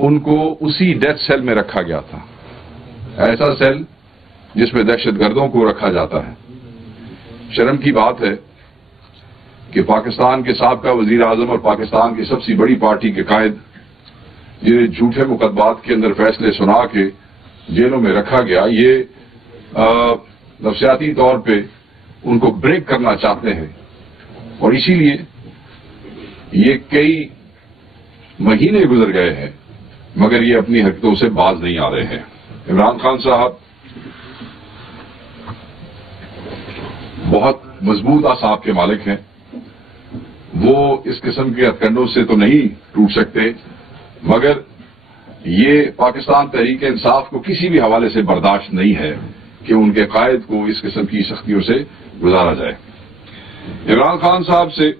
ان کو اسی death cell میں رکھا گیا تھا، ایسا سیل جس میں دہشت گردوں کو رکھا جاتا ہے۔ شرم کی بات ہے کہ پاکستان کے سابقہ وزیر اعظم اور پاکستان کی سب سے بڑی پارٹی کے قائد، جنہیں جھوٹے مقدمات کے اندر فیصلے سنا کے جیلوں میں رکھا گیا، یہ نفسیاتی طور پہ ان کو بریک کرنا چاہتے ہیں، اور اسی لیے یہ کئی مہینے گزر گئے ہیں مگر یہ اپنی حرکتوں سے باز نہیں آ رہے ہیں۔ عمران خان صاحب بہت مضبوط اعصاب کے مالک ہیں، وہ اس قسم کے ہتھکنڈوں سے تو نہیں ٹوٹ سکتے، مگر یہ پاکستان تحریک انصاف کو کسی بھی حوالے سے برداشت نہیں ہے کہ ان کے قائد کو اس قسم کی سختیوں سے گزارا جائے۔ عمران خان صاحب سے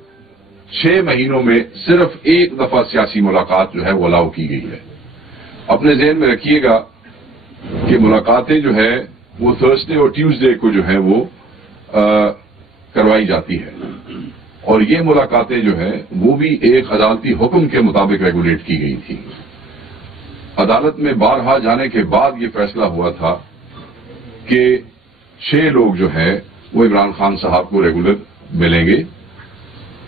6 مہینوں میں صرف ایک دفعہ سیاسی ملاقات جو ہے وہ الاؤ کی گئی ہے۔ اپنے ذہن میں رکھیے گا کہ ملاقاتیں جو ہے وہ تھرسڈے اور ٹیوزڈے کو جو ہے وہ کروائی جاتی ہے، اور یہ ملاقاتیں جو ہے وہ بھی ایک عدالتی حکم کے مطابق ریگولیٹ کی گئی تھی۔ عدالت میں بارہا جانے کے بعد یہ فیصلہ ہوا تھا کہ 6 لوگ جو ہے وہ عمران خان صاحب کو ریگولر ملیں گے،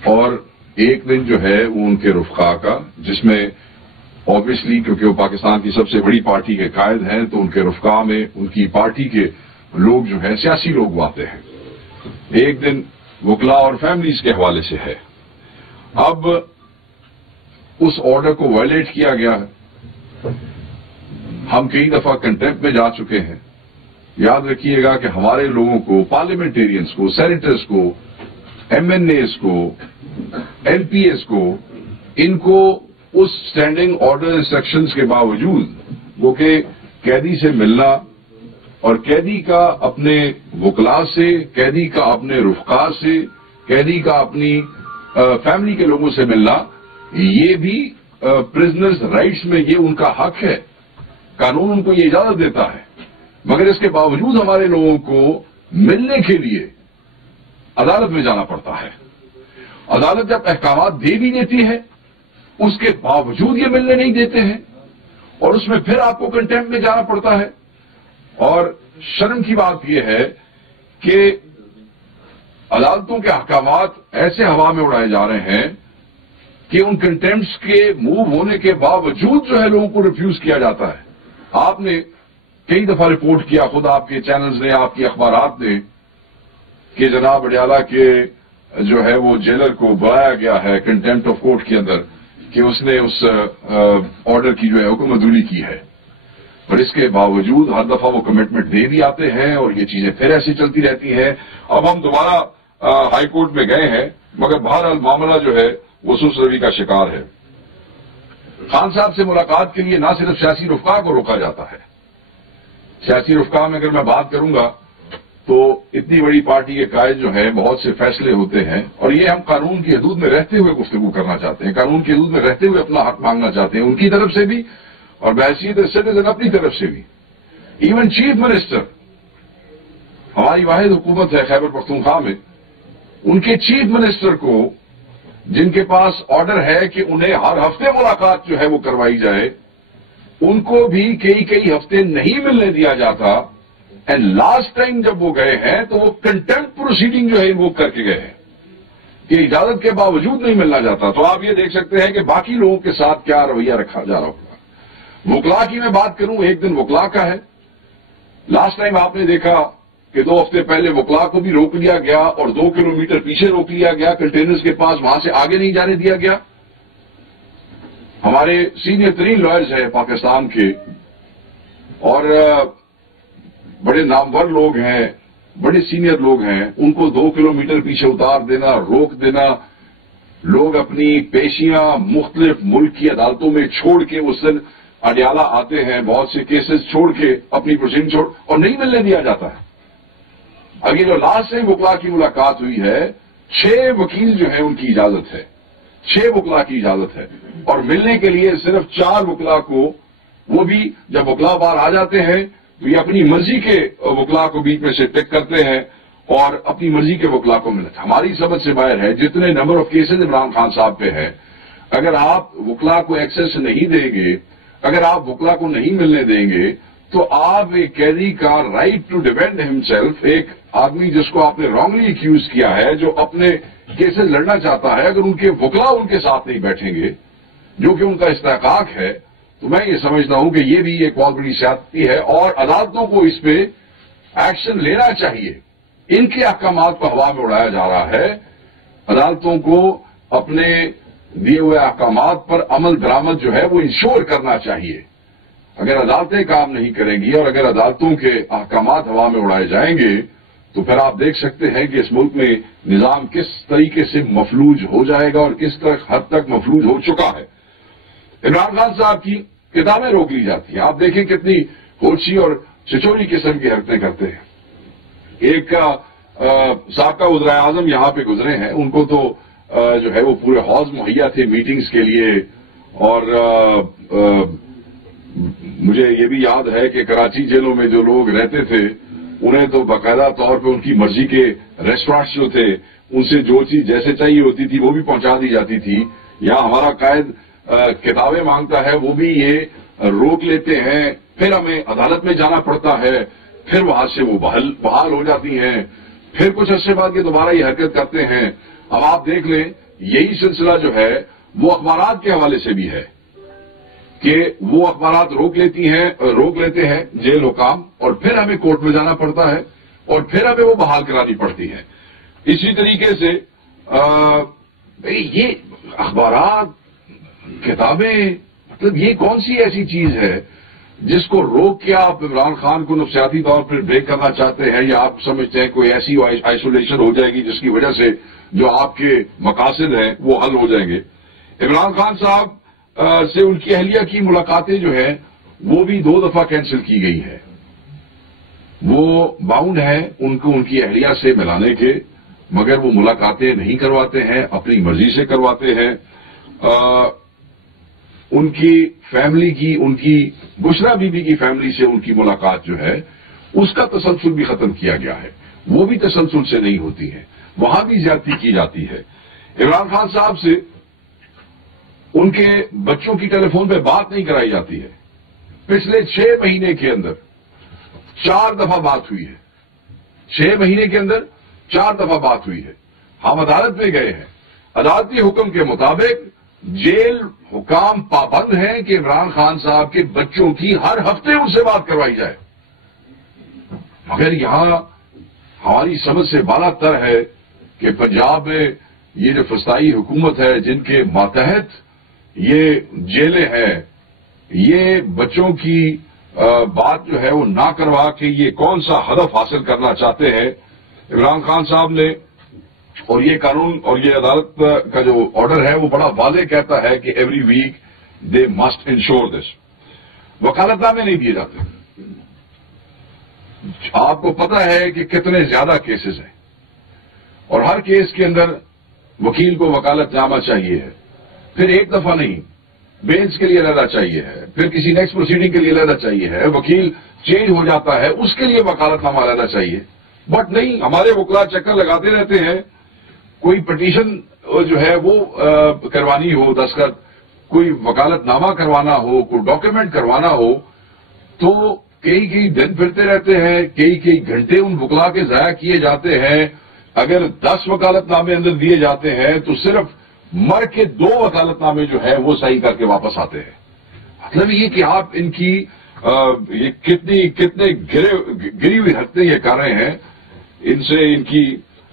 اور ایک دن جو ہے وہ ان کے رفقا کا، جس میں آبویسلی کیونکہ وہ پاکستان کی سب سے بڑی پارٹی کے قائد ہیں تو ان کے رفقا میں ان کی پارٹی کے لوگ جو ہیں سیاسی لوگ وہ آتے ہیں، ایک دن وکلاء اور فیملیز کے حوالے سے ہے۔ اب اس آرڈر کو وائلیٹ کیا گیا ہے، ہم کئی دفعہ کنٹیمپٹ میں جا چکے ہیں۔ یاد رکھیے گا کہ ہمارے لوگوں کو، پارلیمنٹیرینز کو، سینیٹرز کو، ایم این ایز کو، ایم پی ایز کو، ان کو اس اسٹینڈنگ آرڈر انسٹرکشنز کے باوجود وہ کہ قیدی سے ملنا اور قیدی کا اپنے وکلاء سے، قیدی کا اپنے رفقا سے، قیدی کا اپنی فیملی کے لوگوں سے ملنا، یہ بھی پرزنرز رائٹس میں یہ ان کا حق ہے، قانون ان کو یہ اجازت دیتا ہے، مگر اس کے باوجود ہمارے لوگوں کو ملنے کے لیے عدالت میں جانا پڑتا ہے۔ عدالت جب احکامات دے بھی دیتی ہے اس کے باوجود یہ ملنے نہیں دیتے ہیں، اور اس میں پھر آپ کو کنٹیمپٹ میں جانا پڑتا ہے۔ اور شرم کی بات یہ ہے کہ عدالتوں کے احکامات ایسے ہوا میں اڑائے جا رہے ہیں کہ ان کنٹیمپٹس کے موو ہونے کے باوجود جو ہے لوگوں کو ریفیوز کیا جاتا ہے۔ آپ نے کئی دفعہ رپورٹ کیا، خود آپ کے چینلز نے، آپ کی اخبارات نے، کہ جناب اڈیالہ کے جو ہے وہ جیلر کو بلایا گیا ہے کنٹیمپٹ آف کورٹ کے اندر کہ اس نے اس آرڈر کی جو ہے حکم عدولی کی ہے، اور اس کے باوجود ہر دفعہ وہ کمٹمنٹ دے بھی آتے ہیں اور یہ چیزیں پھر ایسی چلتی رہتی ہیں۔ اب ہم دوبارہ ہائی کورٹ میں گئے ہیں، مگر بہرحال معاملہ جو ہے وہ سست روی کا شکار ہے۔ خان صاحب سے ملاقات کے لیے نہ صرف سیاسی رفقا کو روکا جاتا ہے، سیاسی رفقا میں اگر میں بات کروں گا تو اتنی بڑی پارٹی کے قائد جو ہیں بہت سے فیصلے ہوتے ہیں، اور یہ ہم قانون کی حدود میں رہتے ہوئے گفتگو کرنا چاہتے ہیں، قانون کی حدود میں رہتے ہوئے اپنا حق مانگنا چاہتے ہیں، ان کی طرف سے بھی اور بحیثیت سٹیزن اپنی طرف سے بھی۔ ایون چیف منسٹر، ہماری واحد حکومت ہے خیبر پختونخوا میں، ان کے چیف منسٹر کو، جن کے پاس آرڈر ہے کہ انہیں ہر ہفتے ملاقات جو ہے وہ کروائی جائے، ان کو بھی کئی ہفتے نہیں ملنے دیا جاتا، اینڈ لاسٹ ٹائم جب وہ گئے ہیں تو وہ کنٹیمپٹ پروسیڈنگ جو ہے انووک کر کے گئے ہیں کہ اجازت کے باوجود نہیں ملنا جاتا۔ تو آپ یہ دیکھ سکتے ہیں کہ باقی لوگوں کے ساتھ کیا رویہ رکھا جا رہا ہوگا۔ وکلاء کی میں بات کروں، ایک دن وکلاء کا ہے۔ لاسٹ ٹائم آپ نے دیکھا کہ 2 ہفتے پہلے وکلاء کو بھی روک لیا گیا اور 2 کلومیٹر پیچھے روک لیا گیا کنٹینرز کے پاس، وہاں سے آگے نہیں جانے دیا گیا۔ ہمارے سینئر ترین لائرز ہیں پاکستان کے اور بڑے نامور لوگ ہیں، بڑے سینئر لوگ ہیں، ان کو 2 کلومیٹر پیچھے اتار دینا، روک دینا، لوگ اپنی پیشیاں مختلف ملک کی عدالتوں میں چھوڑ کے اس دن اڈیالہ آتے ہیں، بہت سے کیسز چھوڑ کے اپنی پروسیڈنگ چھوڑ، اور نہیں ملنے دیا جاتا ہے۔ اب یہ جو لاسٹ ٹائم وکلاء کی ملاقات ہوئی ہے، 6 وکیل جو ہیں ان کی اجازت ہے، 6 وکلاء کی اجازت ہے، اور ملنے کے لیے صرف 4 وکلاء کو، وہ بھی جب وکلاء باہر آ جاتے ہیں تو یہ اپنی مرضی کے وکلاء کو بیچ میں سے پک کرتے ہیں اور اپنی مرضی کے وکلاء کو ملتے ہیں۔ ہماری سمجھ سے باہر ہے جتنے number of cases Imran Khan صاحب پہ ہیں، اگر آپ وکلاء کو ایکسس نہیں دیں گے، اگر آپ وکلا کو نہیں ملنے دیں گے تو آپ ایک قیدی کا رائٹ ٹو ڈیفینڈ ہمسیلف، ایک آدمی جس کو آپ نے رانگلی ایکیوز کیا ہے، جو اپنے کیسز لڑنا چاہتا ہے، اگر ان کے وکلا ان کے ساتھ نہیں بیٹھیں گے جو کہ ان کا استحقاق ہے، تو میں یہ سمجھتا ہوں کہ یہ بھی ایک بہت بڑی زیادتی ہے اور عدالتوں کو اس پہ ایکشن لینا چاہیے۔ ان کے احکامات کو ہوا میں اڑایا جا رہا ہے۔ عدالتوں کو اپنے دیے ہوئے احکامات پر عمل درآمد جو ہے وہ انشور کرنا چاہیے۔ اگر عدالتیں کام نہیں کریں گی اور اگر عدالتوں کے احکامات ہوا میں اڑائے جائیں گے تو پھر آپ دیکھ سکتے ہیں کہ اس ملک میں نظام کس طریقے سے مفلوج ہو جائے گا اور کس حد تک مفلوج ہو چکا ہے۔ عمران خان صاحب کی کتابیں روک لی جاتی ہیں، آپ دیکھیں کتنی ہوچی اور چچوری قسم کی حرکتیں کرتے ہیں۔ ایک سابقہ وزیر اعظم یہاں پہ گزرے ہیں، ان کو تو جو ہے وہ پورے ہالز مہیا تھے میٹنگز کے لیے، اور مجھے یہ بھی یاد ہے کہ کراچی جیلوں میں جو لوگ رہتے تھے انہیں تو باقاعدہ طور پہ ان کی مرضی کے ریسٹورانٹس جو تھے ان سے جو چیز جیسے چاہیے ہوتی تھی وہ بھی پہنچا دی جاتی تھی۔ یہاں ہمارا قائد کتابیں مانگتا ہے وہ بھی یہ روک لیتے ہیں، پھر ہمیں عدالت میں جانا پڑتا ہے، پھر وہاں سے وہ بحال ہو جاتی ہیں، پھر کچھ عرصے بعد یہ دوبارہ یہ حرکت کرتے ہیں۔ اب آپ دیکھ لیں یہی سلسلہ جو ہے وہ اخبارات کے حوالے سے بھی ہے کہ وہ اخبارات روک لیتے ہیں جیل حکام، اور پھر ہمیں کورٹ میں جانا پڑتا ہے اور پھر ہمیں وہ بحال کرانی پڑتی ہے۔ اسی طریقے سے یہ اخبارات، کتابیں، مطلب یہ کون سی ایسی چیز ہے جس کو روک کے آپ عمران خان کو نفسیاتی طور پر بریک کرنا چاہتے ہیں، یا آپ سمجھتے ہیں کوئی ایسی آئسولیشن ہو جائے گی جس کی وجہ سے جو آپ کے مقاصد ہیں وہ حل ہو جائیں گے۔ عمران خان صاحب سے ان کی اہلیہ کی ملاقاتیں جو ہیں وہ بھی 2 دفعہ کینسل کی گئی ہے۔ وہ باؤنڈ ہیں ان کو ان کی اہلیہ سے ملانے کے، مگر وہ ملاقاتیں نہیں کرواتے ہیں، اپنی مرضی سے کرواتے ہیں۔ ان کی فیملی کی، ان کی بشرا بی بی کی فیملی سے ان کی ملاقات جو ہے اس کا تسلسل بھی ختم کیا گیا ہے، وہ بھی تسلسل سے نہیں ہوتی ہے، وہاں بھی زیادتی کی جاتی ہے۔ عمران خان صاحب سے ان کے بچوں کی ٹیلی فون پہ بات نہیں کرائی جاتی ہے۔ پچھلے 6 مہینے کے اندر 4 دفعہ بات ہوئی ہے، 6 مہینے کے اندر 4 دفعہ بات ہوئی ہے۔ ہم عدالت میں گئے ہیں، عدالتی حکم کے مطابق جیل حکام پابند ہیں کہ عمران خان صاحب کے بچوں کی ہر ہفتے ان سے بات کروائی جائے، مگر یہاں ہماری سمجھ سے بالا تر ہے کہ پنجاب میں یہ جو فسطائی حکومت ہے جن کے ماتحت یہ جیلیں ہیں، یہ بچوں کی بات جو ہے وہ نہ کروا کے یہ کون سا ہدف حاصل کرنا چاہتے ہیں عمران خان صاحب نے۔ اور یہ قانون اور یہ عدالت کا جو آرڈر ہے وہ بڑا واضح کہتا ہے کہ every week they must ensure this. وکالت نامے نہیں دیے جاتے۔ آپ کو پتا ہے کہ کتنے زیادہ کیسز ہیں اور ہر کیس کے اندر وکیل کو وکالت نامہ چاہیے ہے، پھر ایک دفعہ نہیں، بینچ کے لیے لینا چاہیے ہے، پھر کسی نیکسٹ پروسیڈنگ کے لیے لینا چاہیے ہے، وکیل چینج ہو جاتا ہے اس کے لیے وکالت نامہ لینا چاہیے۔ بٹ نہیں، ہمارے وکلا چکر لگاتے رہتے ہیں، کوئی پٹیشن جو ہے وہ کروانی ہو، دستخط، کوئی وکالت نامہ کروانا ہو، کوئی ڈاکیومنٹ کروانا ہو تو کئی دن پھرتے رہتے ہیں، کئی گھنٹے ان وکلا کے ضائع کیے جاتے ہیں۔ اگر 10 وکالت نامے اندر دیے جاتے ہیں تو صرف مر کے 2 وکالت نامے جو ہے وہ صحیح کر کے واپس آتے ہیں۔ مطلب یہ کہ آپ ان کی یہ کتنے گری ہوئی حرکتیں یہ کر رہے ہیں، ان سے ان کی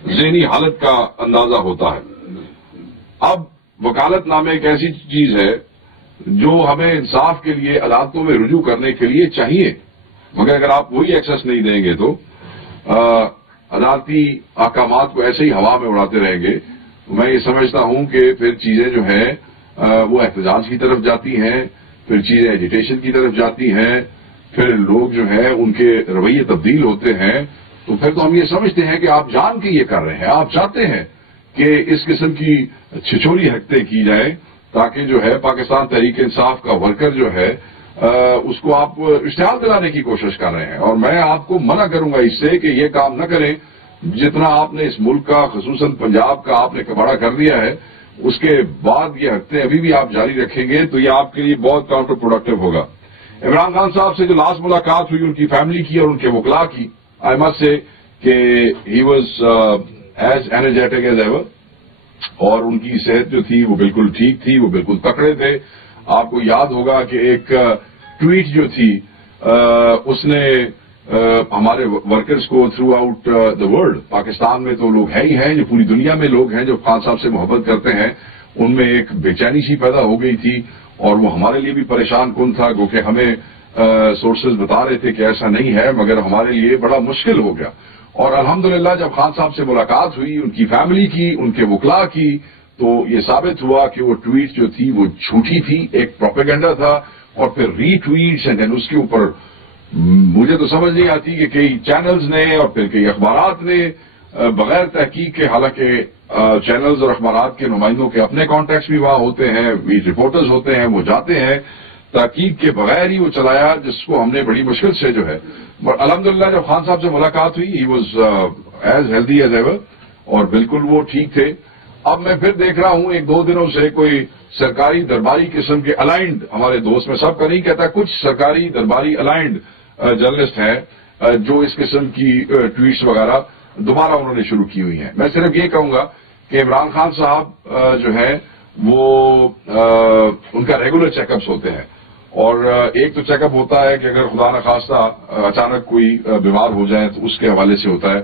ذہنی حالت کا اندازہ ہوتا ہے۔ اب وکالت نامے ایک ایسی چیز ہے جو ہمیں انصاف کے لیے عدالتوں میں رجوع کرنے کے لیے چاہیے، مگر اگر آپ وہی ایکسس نہیں دیں گے تو عدالتی احکامات کو ایسے ہی ہوا میں اڑاتے رہیں گے، میں یہ سمجھتا ہوں کہ پھر چیزیں جو ہیں وہ احتجاج کی طرف جاتی ہیں، پھر چیزیں ایجیٹیشن کی طرف جاتی ہیں، پھر لوگ جو ہیں ان کے رویے تبدیل ہوتے ہیں، تو پھر تو ہم یہ سمجھتے ہیں کہ آپ جان کے یہ کر رہے ہیں، آپ چاہتے ہیں کہ اس قسم کی چھچوری حرکتیں کی جائیں تاکہ جو ہے پاکستان تحریک انصاف کا ورکر جو ہے اس کو آپ اشتعال دلانے کی کوشش کر رہے ہیں۔ اور میں آپ کو منع کروں گا اس سے کہ یہ کام نہ کریں۔ جتنا آپ نے اس ملک کا، خصوصاً پنجاب کا آپ نے کباڑہ کر دیا ہے، اس کے بعد یہ ہفتے ابھی بھی آپ جاری رکھیں گے تو یہ آپ کے لیے بہت کاؤنٹر پروڈکٹیو ہوگا. عمران خان صاحب سے جو لاسٹ ملاقات ہوئی ان کی فیملی کی اور ان کے وکلاء کی, آئی مسٹ سے کہ he was as energetic as ever, اور ان کی صحت جو تھی وہ بالکل ٹھیک تھی, وہ بالکل تکڑے تھے. آپ کو یاد ہوگا کہ ایک ٹویٹ جو تھی اس نے ہمارے ورکرز کو through out the world, Pakistan میں تو لوگ ہیں ہی ہیں, جو پوری دنیا میں لوگ ہیں جو خان صاحب سے محبت کرتے ہیں, ان میں ایک بے چینی سی پیدا ہو گئی تھی, اور وہ ہمارے لیے بھی پریشان کن تھا, کیونکہ ہمیں سورسز بتا رہے تھے کہ ایسا نہیں ہے, مگر ہمارے لیے بڑا مشکل ہو گیا. اور الحمدللہ جب خان صاحب سے ملاقات ہوئی, ان کی فیملی کی, ان کے وکلاء کی, تو یہ ثابت ہوا کہ وہ ٹویٹ جو تھی وہ جھوٹی تھی, ایک پروپیگنڈا تھا, اور پھر ری ٹویٹس اینڈ اس کے اوپر مجھے تو سمجھ نہیں آتی کہ کئی چینلز نے اور پھر کئی اخبارات نے بغیر تحقیق کے, حالانکہ چینلز اور اخبارات کے نمائندوں کے اپنے کانٹیکٹس بھی وہاں ہوتے ہیں, رپورٹرز ہوتے ہیں, وہ جاتے ہیں, تحقیق کے بغیر ہی وہ چلایا, جس کو ہم نے بڑی مشکل سے جو ہے. الحمدللہ جب خان صاحب سے ملاقات ہوئی he was as healthy as ever, اور بالکل وہ ٹھیک تھے. اب میں پھر دیکھ رہا ہوں 1-2 دنوں سے کوئی سرکاری درباری قسم کے الائنڈ ہمارے دوست, میں سب کا نہیں کہتا, کچھ سرکاری درباری الائنڈ جرنلسٹ ہیں جو اس قسم کی ٹویٹس وغیرہ دوبارہ انہوں نے شروع کی ہوئی ہیں. میں صرف یہ کہوں گا کہ عمران خان صاحب جو ہے وہ ان کا ریگولر چیک اپس ہوتے ہیں, اور ایک تو چیک اپ ہوتا ہے کہ اگر خدا نخواستہ اچانک کوئی بیمار ہو جائے تو اس کے حوالے سے ہوتا ہے,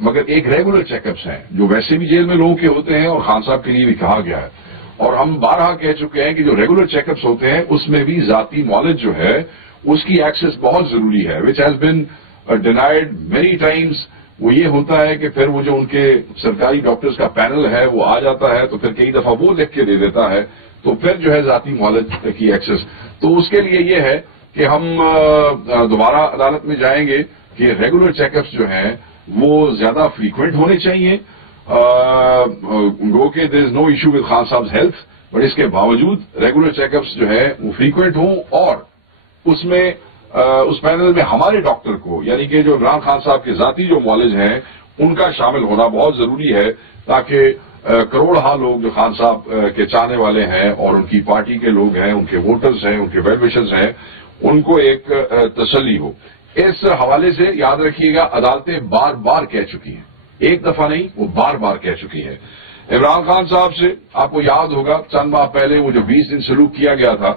مگر ایک ریگولر چیک اپس ہیں جو ویسے بھی جیل میں لوگوں کے ہوتے ہیں, اور خان صاحب کے لیے بھی کہا گیا ہے, اور ہم بارہا کہہ چکے ہیں کہ جو ریگولر چیک اپس ہوتے ہیں اس میں بھی ذاتی نالج جو ہے اس کی ایکسس بہت ضروری ہے, which has been denied many Times. وہ یہ ہوتا ہے کہ پھر وہ جو ان کے سرکاری ڈاکٹرز کا پینل ہے وہ آ جاتا ہے, تو پھر کئی دفعہ وہ لکھ کے دے دیتا ہے, تو پھر جو ہے ذاتی نالج کی ایکسس. تو اس کے لیے یہ ہے کہ ہم دوبارہ عدالت میں جائیں گے کہ ریگولر چیک اپس جو ہیں وہ زیادہ فریکوینٹ ہونے چاہیے. گو کہ دیر از نو ایشو ود خان صاحب ہیلتھ, بٹ اس کے باوجود ریگولر چیک اپس جو ہے وہ فریکوینٹ ہوں, اور اس میں اس پینل میں ہمارے ڈاکٹر کو, یعنی کہ جو عمران خان صاحب کے ذاتی جو معالج ہیں ان کا شامل ہونا بہت ضروری ہے, تاکہ کروڑہا لوگ جو خان صاحب کے چاہنے والے ہیں اور ان کی پارٹی کے لوگ ہیں, ان کے ووٹرز ہیں, ان کے ویل وشرز ہیں, ان کو ایک تسلی ہو. اس حوالے سے یاد رکھیے گا عدالتیں بار بار کہہ چکی ہیں, ایک دفعہ نہیں, وہ بار بار کہہ چکی ہے. عمران خان صاحب سے آپ کو یاد ہوگا چند ماہ پہلے وہ جو 20 دن سلوک کیا گیا تھا,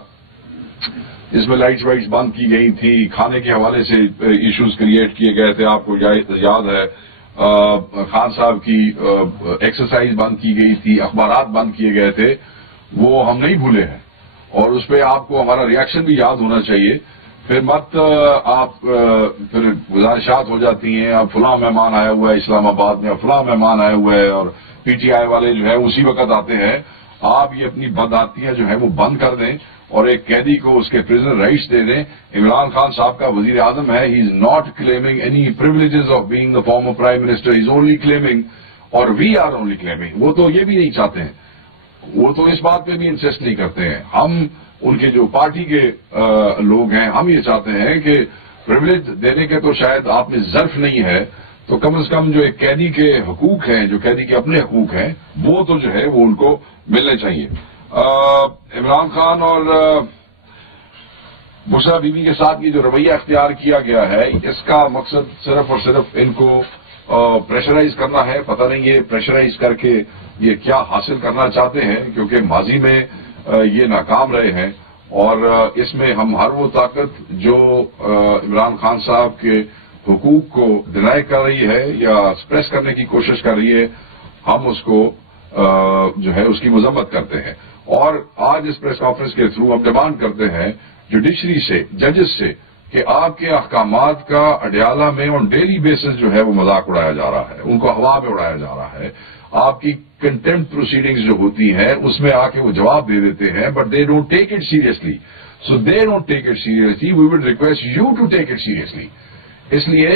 جس میں لائٹس وائٹس بند کی گئی تھی, کھانے کے حوالے سے ایشوز کریٹ کیے گئے تھے, آپ کو یاد ہے خان صاحب کی ایکسرسائز بند کی گئی تھی, اخبارات بند کیے گئے تھے, وہ ہم نہیں بھولے ہیں, اور اس پہ آپ کو ہمارا ریاکشن بھی یاد ہونا چاہیے. پھر مت آپ پھر گزارشات ہو جاتی ہیں, اب فلاں مہمان آیا ہوا ہے اسلام آباد میں, اب فلاں مہمان آیا ہوا ہے, اور پی ٹی آئی والے جو ہے اسی وقت آتے ہیں. آپ یہ اپنی بدعاتیاں جو ہیں وہ بند کر دیں, اور ایک قیدی کو اس کے پرزنر رائٹس دے دیں. عمران خان صاحب کا وزیر اعظم ہے, he is not claiming any privileges of being the former prime minister, he is only claiming, اور وی آر اونلی کلیمنگ. وہ تو یہ بھی نہیں چاہتے ہیں, وہ تو اس بات پہ بھی انسسٹ نہیں کرتے ہیں. ہم ان کے جو پارٹی کے لوگ ہیں, ہم یہ چاہتے ہیں کہ پریولیج دینے کے تو شاید آپ میں ظرف نہیں ہے, تو کم از کم جو ایک قیدی کے حقوق ہیں, جو قیدی کے اپنے حقوق ہیں, وہ تو جو ہے وہ ان کو ملنے چاہیے. عمران خان اور بشرا بیوی کے ساتھ یہ جو رویہ اختیار کیا گیا ہے, اس کا مقصد صرف اور صرف ان کو پریشرائز کرنا ہے. پتہ نہیں یہ پریشرائز کر کے یہ کیا حاصل کرنا چاہتے ہیں, کیونکہ ماضی میں یہ ناکام رہے ہیں, اور اس میں ہم ہر وہ طاقت جو عمران خان صاحب کے حقوق کو ڈینائی کر رہی ہے یا سپریس کرنے کی کوشش کر رہی ہے, ہم اس کو جو ہے اس کی مذمت کرتے ہیں. اور آج اس پریس کانفرنس کے تھرو ہم ڈیمانڈ کرتے ہیں جوڈیشری سے, ججز سے, کہ آپ کے احکامات کا اڈیالہ میں آن ڈیلی بیسس جو ہے وہ مذاق اڑایا جا رہا ہے, ان کو ہوا میں اڑایا جا رہا ہے. آپ کی کنٹمپٹ پروسیڈنگز جو ہوتی ہیں اس میں آ کے وہ جواب دے دیتے ہیں, but they don't take it seriously. So they don't take it seriously, we would request you to take it seriously. اس لیے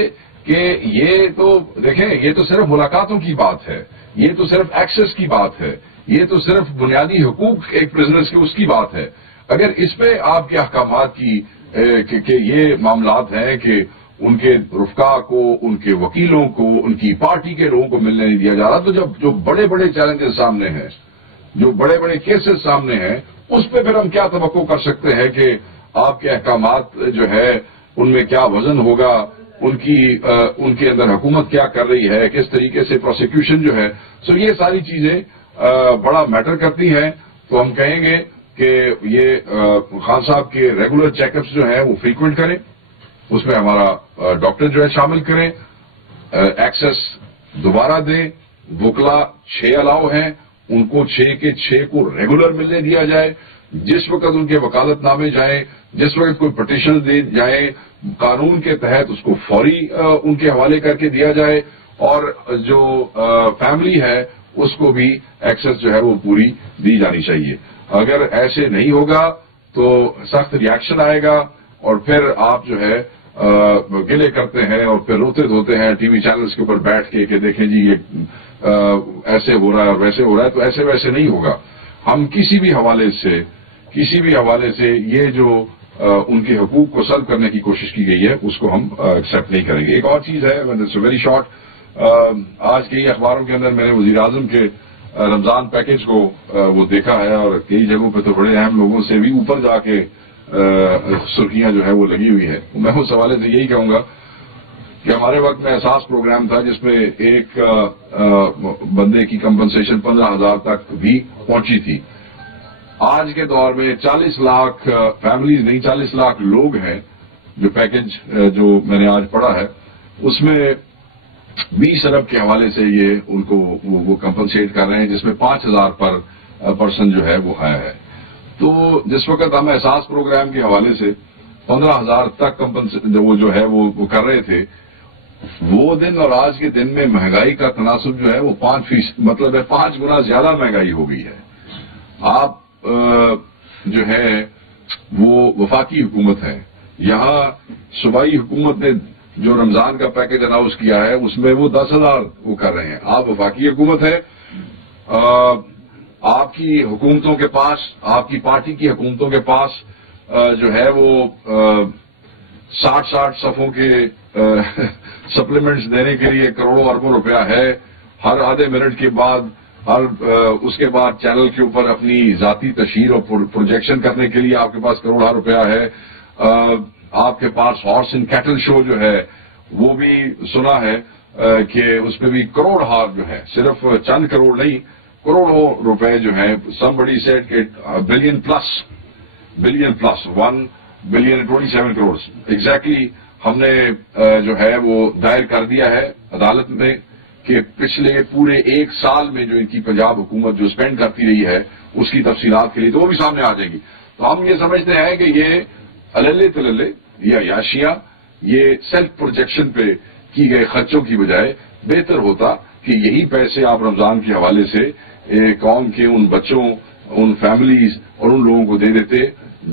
کہ یہ تو دیکھیں, یہ تو صرف ملاقاتوں کی بات ہے, یہ تو صرف ایکسس کی بات ہے, یہ تو صرف بنیادی حقوق ایک پرزنرز کے اس کی بات ہے. اگر اس پہ آپ کے احکامات کی کہ یہ معاملات ہیں کہ ان کے رفقا کو, ان کے وکیلوں کو, ان کی پارٹی کے لوگوں کو ملنے نہیں دیا جا رہا, تو جب جو بڑے بڑے چیلنجز سامنے ہیں, جو بڑے بڑے کیسز سامنے ہیں اس پہ پھر ہم کیا توقع کر سکتے ہیں کہ آپ کے احکامات جو ہے ان میں کیا وزن ہوگا، ان کے اندر حکومت کیا کر رہی ہے، کس طریقے سے پروسیکیوشن جو ہے. سو یہ ساری چیزیں بڑا میٹر کرتی ہیں. تو ہم کہیں گے کہ یہ خان صاحب کے ریگولر چیک اپس جو ہیں وہ فریکوینٹ کریں، اس میں ہمارا ڈاکٹر جو ہے شامل کریں، ایکسس دوبارہ دیں. وکلا 6 الاؤ ہیں، ان کو 6 کے 6 کو ریگولر ملنے دیا جائے. جس وقت ان کے وکالت نامے جائیں، جس وقت کوئی پٹیشن دے جائیں، قانون کے تحت اس کو فوری ان کے حوالے کر کے دیا جائے. اور جو فیملی ہے اس کو بھی ایکسس جو ہے وہ پوری دی جانی چاہیے. اگر ایسے نہیں ہوگا تو سخت ریاکشن آئے گا، اور پھر آپ جو ہے گلے کرتے ہیں اور پھر روتے دھوتے ہیں ٹی وی چینلز کے اوپر بیٹھ کے کہ دیکھیں جی یہ ایسے ہو رہا ہے اور ویسے ہو رہا ہے. تو ایسے ویسے نہیں ہوگا. ہم کسی بھی حوالے سے یہ جو ان کے حقوق کو سلب کرنے کی کوشش کی گئی ہے اس کو ہم ایکسپٹ نہیں کریں گے. ایک اور چیز ہے ویری شارٹ، آج کئی اخباروں کے اندر میں نے وزیر اعظم کے رمضان پیکج کو وہ دیکھا ہے، اور کئی جگہوں پہ تو بڑے اہم لوگوں سے بھی اوپر جا کے سرخیاں جو ہے وہ لگی ہوئی ہے. میں اس حوالے سے یہی کہوں گا کہ ہمارے وقت میں احساس پروگرام تھا جس میں ایک بندے کی کمپنسیشن 15,000 تک بھی پہنچی تھی. آج کے دور میں 40 لاکھ فیملیز نہیں 40 لاکھ لوگ ہیں جو پیکج جو میں نے آج پڑھا ہے اس میں 20 ارب کے حوالے سے یہ ان کو وہ کمپنسیٹ کر رہے ہیں، جس میں 5,000 پر پرسن جو ہے وہ آیا ہے. تو جس وقت ہم احساس پروگرام کے حوالے سے 15,000 تک وہ جو ہے وہ کر رہے تھے، وہ دن اور آج کے دن میں مہنگائی کا تناسب جو ہے وہ 5% مطلب ہے 5 گنا زیادہ مہنگائی ہو گئی ہے. آپ جو ہے وہ وفاقی حکومت ہے، یہاں صوبائی حکومت نے جو رمضان کا پیکج اناؤنس کیا ہے اس میں وہ 10,000 وہ کر رہے ہیں. آپ وفاقی حکومت ہے، آپ کی حکومتوں کے پاس، آپ کی پارٹی کی حکومتوں کے پاس جو ہے وہ 60 صفوں کے سپلیمنٹس دینے کے لیے کروڑوں اربوں روپیہ ہے. ہر آدھے منٹ کے بعد اس کے بعد چینل کے اوپر اپنی ذاتی تشہیر اور پروجیکشن کرنے کے لیے آپ کے پاس کروڑا روپیہ ہے. آپ کے پاس ہارس اینڈ کیٹل شو جو ہے وہ بھی سنا ہے کہ اس میں بھی کروڑ ہار جو ہے، صرف چند کروڑ نہیں کروڑوں روپے جو ہیں. somebody said کہ billion plus 1 billion 27 crore exactly ہم نے جو ہے وہ دائر کر دیا ہے عدالت میں کہ پچھلے پورے 1 سال میں جو ان کی پنجاب حکومت جو اسپینڈ کرتی رہی ہے اس کی تفصیلات کے لیے تو وہ بھی سامنے آ جائیں گی. تو ہم یہ سمجھتے ہیں کہ یہ اللے تللے یا عیاشیاں یہ سیلف پروجیکشن پہ کی گئے خرچوں کی بجائے بہتر ہوتا کہ یہی پیسے آپ رمضان کے حوالے سے قوم کے ان بچوں، ان فیملیز اور ان لوگوں کو دے دیتے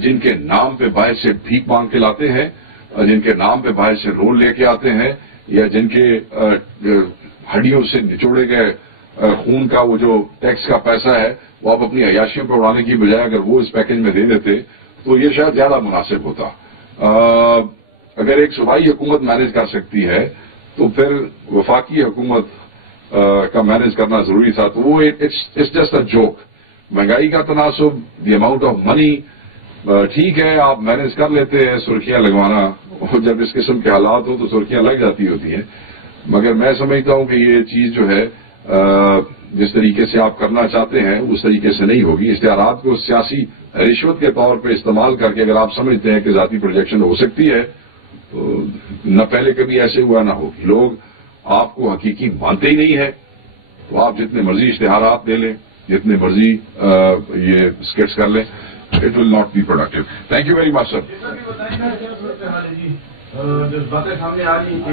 جن کے نام پہ باہر سے بھیک مانگ کے لاتے ہیں، جن کے نام پہ باہر سے رول لے کے آتے ہیں، یا جن کے ہڈیوں سے نچوڑے گئے خون کا وہ جو ٹیکس کا پیسہ ہے وہ آپ اپنی عیاشیوں پہ اڑانے کی بجائے اگر وہ اس پیکج میں دے دیتے تو یہ شاید زیادہ مناسب ہوتا. اگر ایک صوبائی حکومت مینج کر سکتی ہے تو پھر وفاقی حکومت کا مینج کرنا ضروری تھا. تو وہ اٹس جسٹ اے جوک. مہنگائی کا تناسب، دی اماؤنٹ آف منی، ٹھیک ہے آپ مینج کر لیتے ہیں. سرخیاں لگوانا جب اس قسم کے حالات ہو تو سرخیاں لگ جاتی ہوتی ہیں، مگر میں سمجھتا ہوں کہ یہ چیز جو ہے جس طریقے سے آپ کرنا چاہتے ہیں اس طریقے سے نہیں ہوگی. اشتہارات کو سیاسی رشوت کے طور پہ استعمال کر کے اگر آپ سمجھتے ہیں کہ ذاتی پروجیکشن ہو سکتی ہے تو نہ پہلے کبھی ایسے ہوا نہ ہوگی. لوگ آپ کو حقیقی مانتے ہی نہیں ہے تو آپ جتنے مرضی اشتہارات دے لیں، جتنے مرضی یہ اسکیٹس کر لیں، it will not be productive. Thank you very much sir. جو باتیں سامنے آ رہی کہ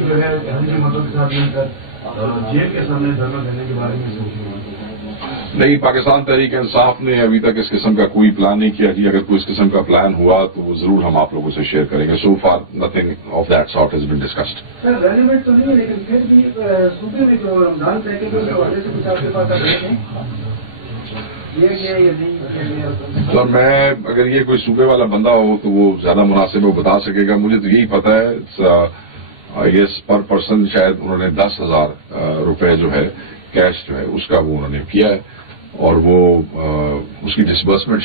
جو ہے مدد کے ساتھ مل کر جیل کے سامنے دھرنا دینے کے بارے میں نہیں، پاکستان تحریک انصاف نے ابھی تک اس قسم کا کوئی پلان نہیں کیا کہ اگر کوئی اس قسم کا پلان ہوا تو وہ ضرور ہم آپ لوگوں سے شیئر کریں گے. So far nothing of that sort has been discussed. Sir relevant تو نہیں ہے لیکن پھر بھی صوبے میں جو رمضان پیکج کے حوالے سے کچھ آپ کے پاس سر میں اگر یہ کوئی صوبے والا بندہ ہو تو وہ زیادہ مناسب وہ بتا سکے گا. مجھے تو یہی پتا ہے یس پر پرسن شاید انہوں نے 10,000 روپے جو ہے کیش جو ہے اس کا وہ انہوں نے کیا ہے. اور وہ اس کی ڈسبرسمنٹ